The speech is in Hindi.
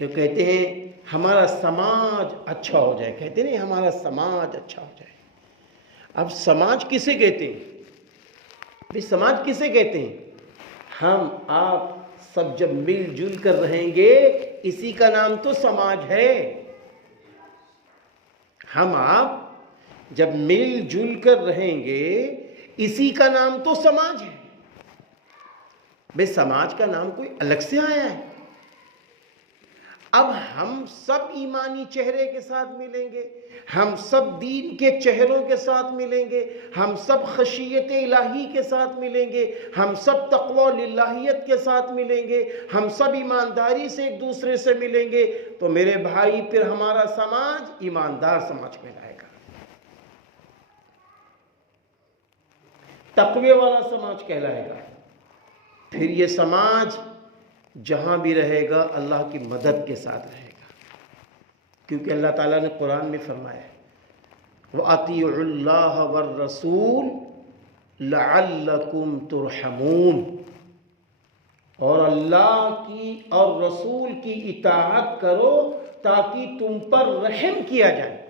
तो कहते हैं हमारा समाज अच्छा हो जाए, कहते नहीं हमारा समाज अच्छा हो जाए। अब समाज किसे कहते हैं भाई? समाज किसे कहते हैं? हम आप सब जब मिलजुल कर रहेंगे इसी का नाम तो समाज है। हम आप जब मिलजुल कर रहेंगे इसी का नाम तो समाज है। भाई समाज का नाम कोई अलग से आया है? अब हम सब ईमानी चेहरे के साथ मिलेंगे, हम सब दीन के चेहरों के साथ मिलेंगे, हम सब खशियत इलाही के साथ मिलेंगे, हम सब तक़वा लिल्लाहियत के साथ मिलेंगे, हम सब ईमानदारी से एक दूसरे से मिलेंगे, तो मेरे भाई फिर हमारा समाज ईमानदार समाज कहलाएगा, तक़वे वाला समाज कहलाएगा। फिर ये समाज जहां भी रहेगा अल्लाह की मदद के साथ रहेगा, क्योंकि अल्लाह ताला ने कुरान में फरमाया व अतीउल्लाह वर रसूल लअल्लकुम तुरहमून, और अल्लाह की और रसूल की इताअत करो ताकि तुम पर रहम किया जाए।